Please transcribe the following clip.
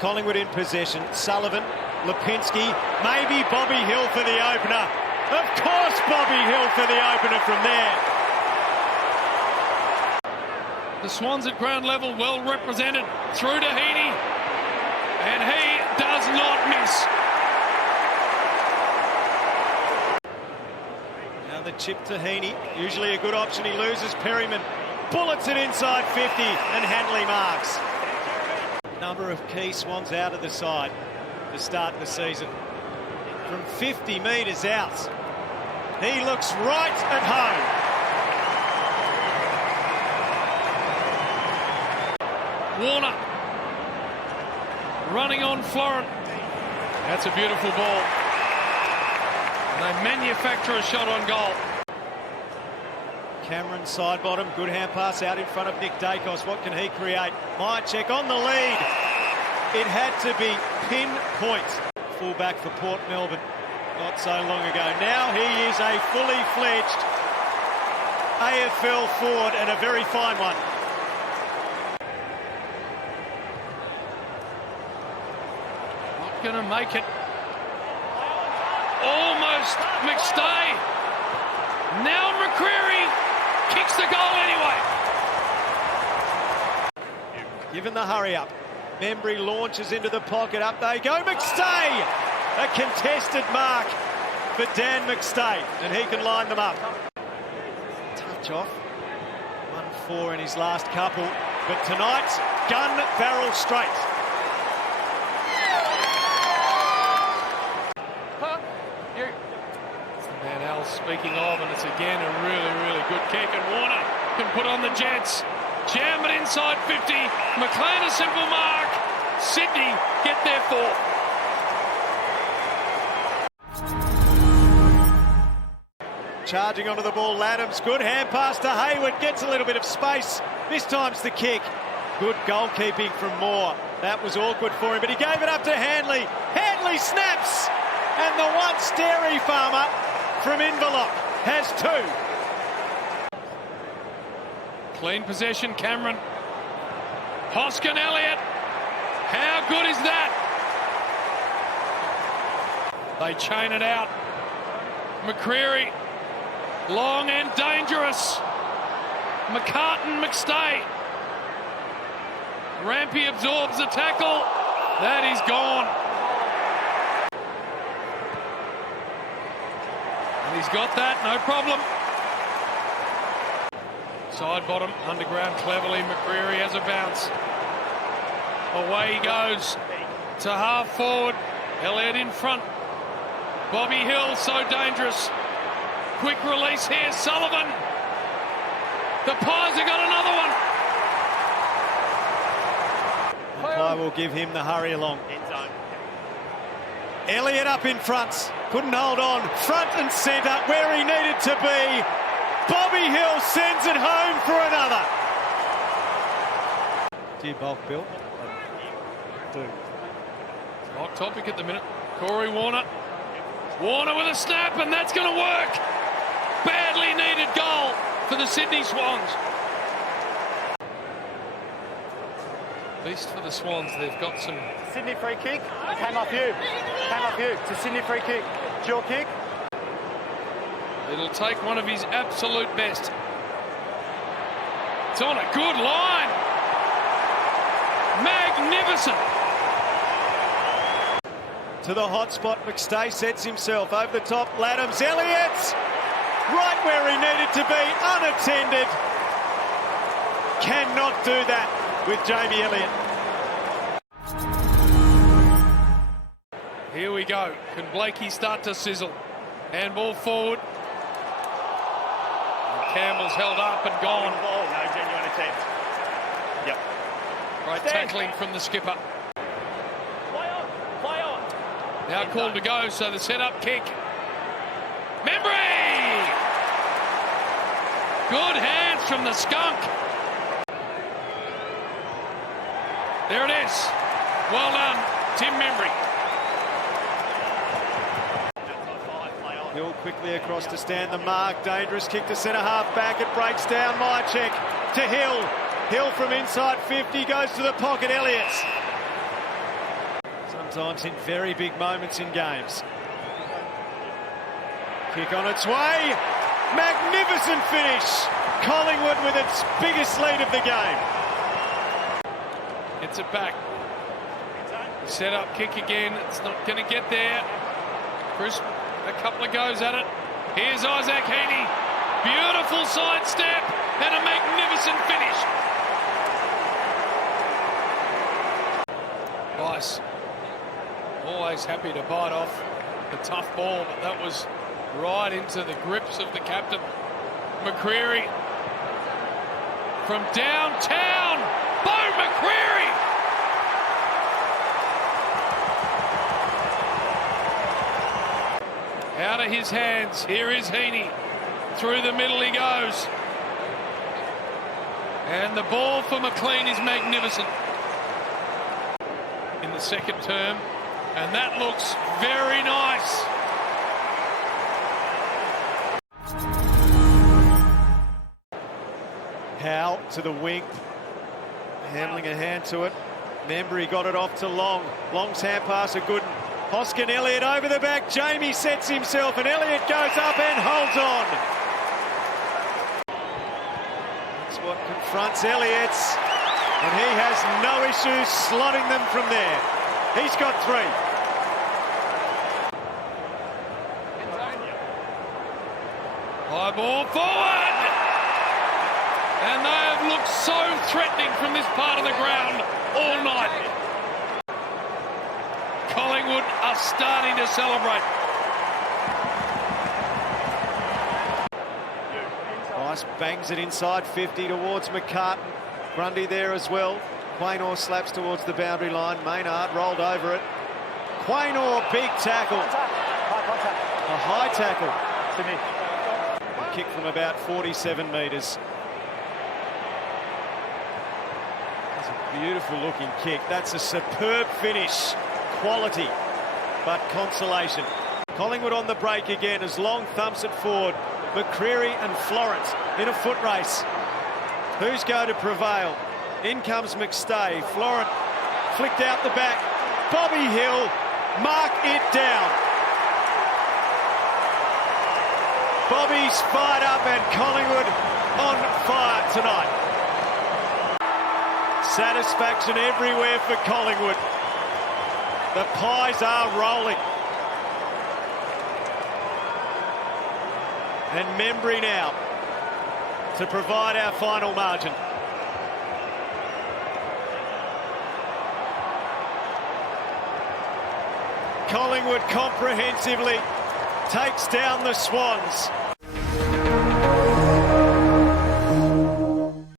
Collingwood in possession. Sullivan, Lipinski, maybe Bobby Hill for the opener. Of course Bobby Hill for the opener from there. The Swans at ground level well represented through to Heaney. And he does not miss. Now the chip to Heaney. Usually a good option. He loses. Perryman bullets it inside 50 and Hanley marks. Number of key Swans out of the side to start the season. From 50 metres out, he looks right at home. Warner running on Florent. That's a beautiful ball. They manufacture a shot on goal. Cameron side bottom, good hand pass out in front of Nick Dacos. What can he create? Myercheck on the lead. It had to be pinpoint. Fullback for Port Melbourne not so long ago. Now he is a fully fledged AFL forward and a very fine one. Not going to make it. Almost McStay. Now McCreary kicks the goal anyway. Given the hurry up, Membry launches into the pocket. Up they go. McStay! A contested mark for Dan McStay, and he can line them up. Touch off. 1-4 in his last couple, but tonight, gun barrel straight. Speaking of, and it's again a really good kick, and Warner can put on the Jets. Jam it inside 50. McLean a simple mark. Sydney get their fourth. Charging onto the ball, Laddams. Good hand pass to Hayward. Gets a little bit of space. This time's the kick. Good goalkeeping from Moore. That was awkward for him, but he gave it up to Hanley. Hanley snaps, and the once dairy farmer from Inverloch has two. Clean possession, Cameron. Hoskin Elliott. How good is that? They chain it out. McCreary. Long and dangerous. McCartan, McStay. Rampy absorbs the tackle. That is gone. He's got that, no problem. Side bottom, underground cleverly. McCreary has a bounce. Away he goes to half forward. Elliott in front. Bobby Hill, so dangerous. Quick release here, Sullivan. The Pies have got another one. I will give him the hurry along. Elliott up in front, couldn't hold on, front and centre, where he needed to be. Bobby Hill sends it home for another. Do you bulk, Bill? Do. Hot topic at the minute. Corey Warner. Warner with a snap, and that's going to work. Badly needed goal for the Sydney Swans. At least for the Swans, they've got some... Sydney free kick, it came off you. Came off you. It's a Sydney free kick. It's your kick. It'll take one of his absolute best. It's on a good line. Magnificent. To the hot spot, McStay sets himself over the top. Laddams, Elliott, right where he needed to be, unattended. Cannot do that with Jamie Elliott. Here we go. Can Blakey start to sizzle? Handball forward. And Campbell's held up and gone. No genuine attempt. Yep. Great tackling from the skipper. Play on. Play on. Now called to go, so the set-up kick. Membry! Good hands from the skunk. There it is. Well done, Tim Membry. Hill quickly across to stand the mark. Dangerous kick to centre half back. It breaks down. Myercheck to Hill. Hill from inside 50 goes to the pocket. Elliott. Sometimes in very big moments in games. Kick on its way. Magnificent finish. Collingwood with its biggest lead of the game. Gets it back. Set up kick again. It's not going to get there. Chris, a couple of goes at it. Here's Isaac Heaney. Beautiful sidestep and a magnificent finish. Nice. Always happy to bite off the tough ball, but that was right into the grips of the captain. McCreery from downtown. Bo McCreery. Out of his hands. Here is Heaney. Through the middle he goes. And the ball for McLean is magnificent. In the second term. And that looks very nice. Howe to the wing. Handling a hand to it. Membry got it off to Long. Long's hand pass a good. Hoskin Elliott over the back. Jamie sets himself and Elliott goes up and holds on. That's what confronts Elliott's. And he has no issues slotting them from there. He's got 3. High ball forward. And they have looked so threatening from this part of the ground all night. Collingwood are starting to celebrate. Rice bangs it inside 50 towards McCartan. Grundy there as well. Quaynor slaps towards the boundary line. Maynard rolled over it. Quaynor, big tackle. A high tackle. A kick from about 47 metres. That's a beautiful looking kick. That's a superb finish. Quality, but consolation. Collingwood on the break again as Long thumps it forward. McCreery and Florence in a foot race. Who's going to prevail? In comes McStay. Florent flicked out the back. Bobby Hill, mark it down. Bobby's fired up and Collingwood on fire tonight. Satisfaction everywhere for Collingwood. The Pies are rolling. And Membry now to provide our final margin. Collingwood comprehensively takes down the Swans.